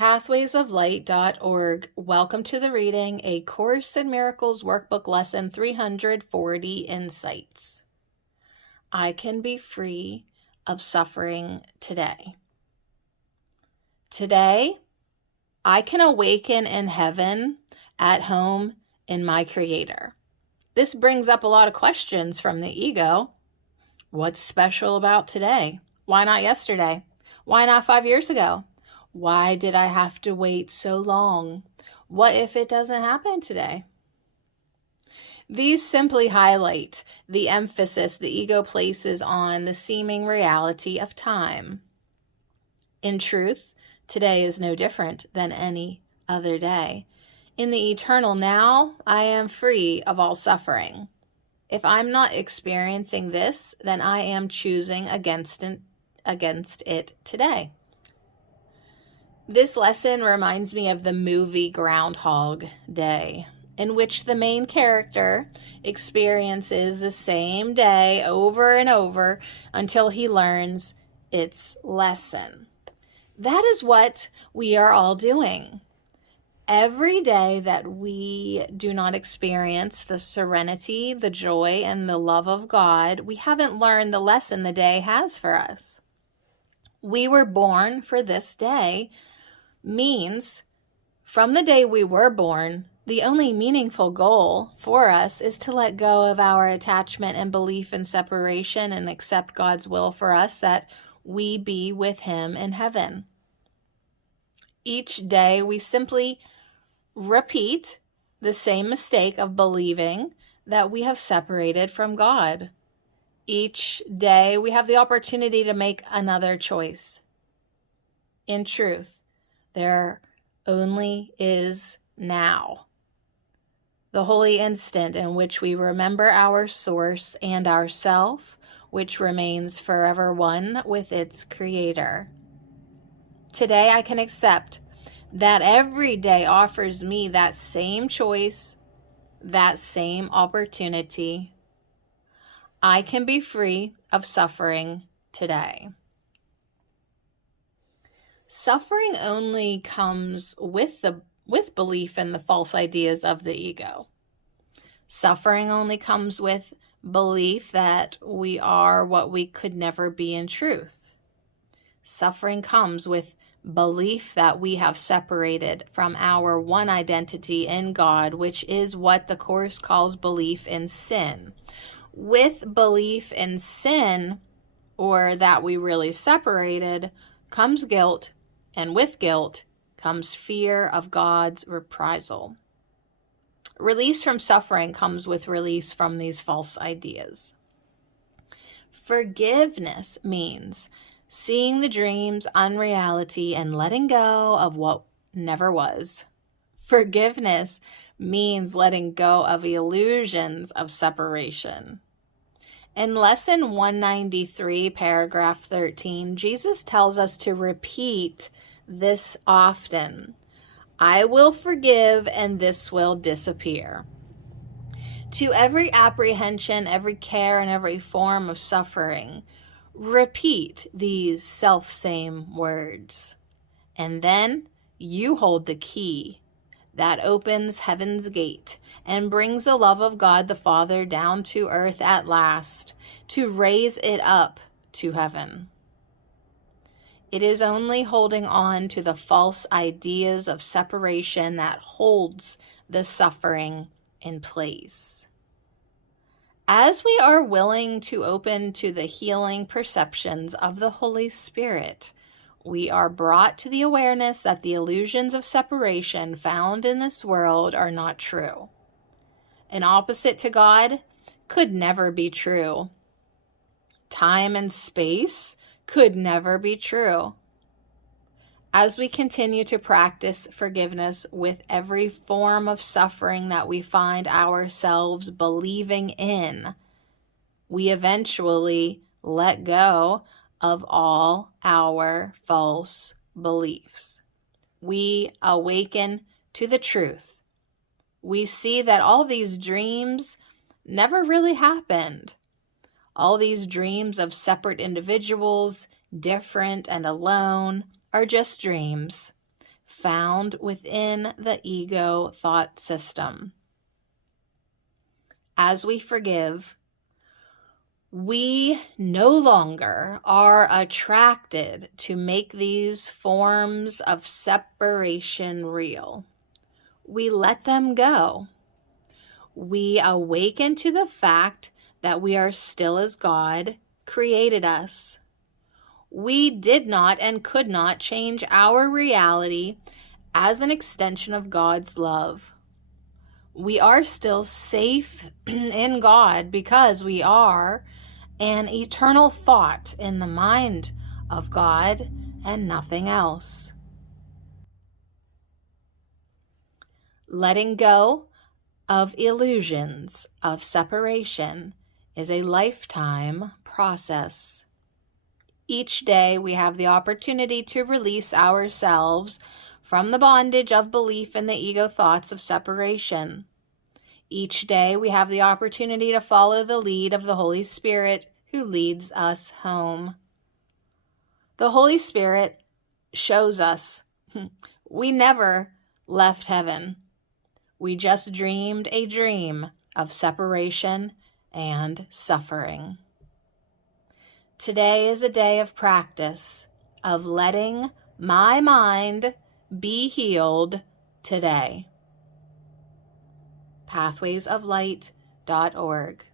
pathwaysoflight.org. Welcome to the reading, A Course in Miracles Workbook Lesson 340, Insights. I can be free of suffering today. Today, I can awaken in heaven, at home, in my Creator. This brings up a lot of questions from the ego. What's special about today? Why not yesterday? Why not 5 years ago? Why did I have to wait so long? What if it doesn't happen today? These simply highlight the emphasis the ego places on the seeming reality of time. In truth, today is no different than any other day. In the eternal now, I am free of all suffering. If I'm not experiencing this, then I am choosing against it today. This lesson reminds me of the movie Groundhog Day, in which the main character experiences the same day over and over until he learns its lesson. That is what we are all doing. Every day that we do not experience the serenity, the joy, and the love of God, we haven't learned the lesson the day has for us. We were born for this day means from the day we were born, the only meaningful goal for us is to let go of our attachment and belief in separation and accept God's will for us that we be with Him in heaven. Each day we simply repeat the same mistake of believing that we have separated from God. Each day we have the opportunity to make another choice. In truth, there only is now, the holy instant in which we remember our source and ourself, which remains forever one with its Creator. Today I can accept that every day offers me that same choice, that same opportunity. I can be free of suffering today. Suffering only comes with belief in the false ideas of the ego. Suffering only comes with belief that we are what we could never be in truth. Suffering comes with belief that we have separated from our one identity in God, which is what the Course calls belief in sin. With belief in sin, or that we really separated, comes guilt, and with guilt comes fear of God's reprisal. Release from suffering comes with release from these false ideas. Forgiveness means seeing the dream's unreality and letting go of what never was. Forgiveness means letting go of illusions of separation. In Lesson 193, paragraph 13, Jesus tells us to repeat this often. I will forgive and this will disappear. To every apprehension, every care, and every form of suffering, repeat these self-same words. And then you hold the key that opens heaven's gate and brings the love of God the Father down to earth at last to raise it up to heaven. It is only holding on to the false ideas of separation that holds the suffering in place. As we are willing to open to the healing perceptions of the Holy Spirit, we are brought to the awareness that the illusions of separation found in this world are not true. An opposite to God could never be true. Time and space could never be true. As we continue to practice forgiveness with every form of suffering that we find ourselves believing in, we eventually let go of all our false beliefs. We awaken to the truth. We see that all these dreams never really happened. All these dreams of separate individuals, different and alone, are just dreams, found within the ego thought system. As we forgive, we no longer are attracted to make these forms of separation real. We let them go. We awaken to the fact that we are still as God created us. We did not and could not change our reality as an extension of God's love. We are still safe in God because we are an eternal thought in the mind of God and nothing else. Letting go of illusions of separation is a lifetime process. Each day we have the opportunity to release ourselves from the bondage of belief in the ego thoughts of separation. Each day we have the opportunity to follow the lead of the Holy Spirit who leads us home. The Holy Spirit shows us we never left heaven. We just dreamed a dream of separation and suffering. Today is a day of practice, of letting my mind be healed today. pathwaysoflight.org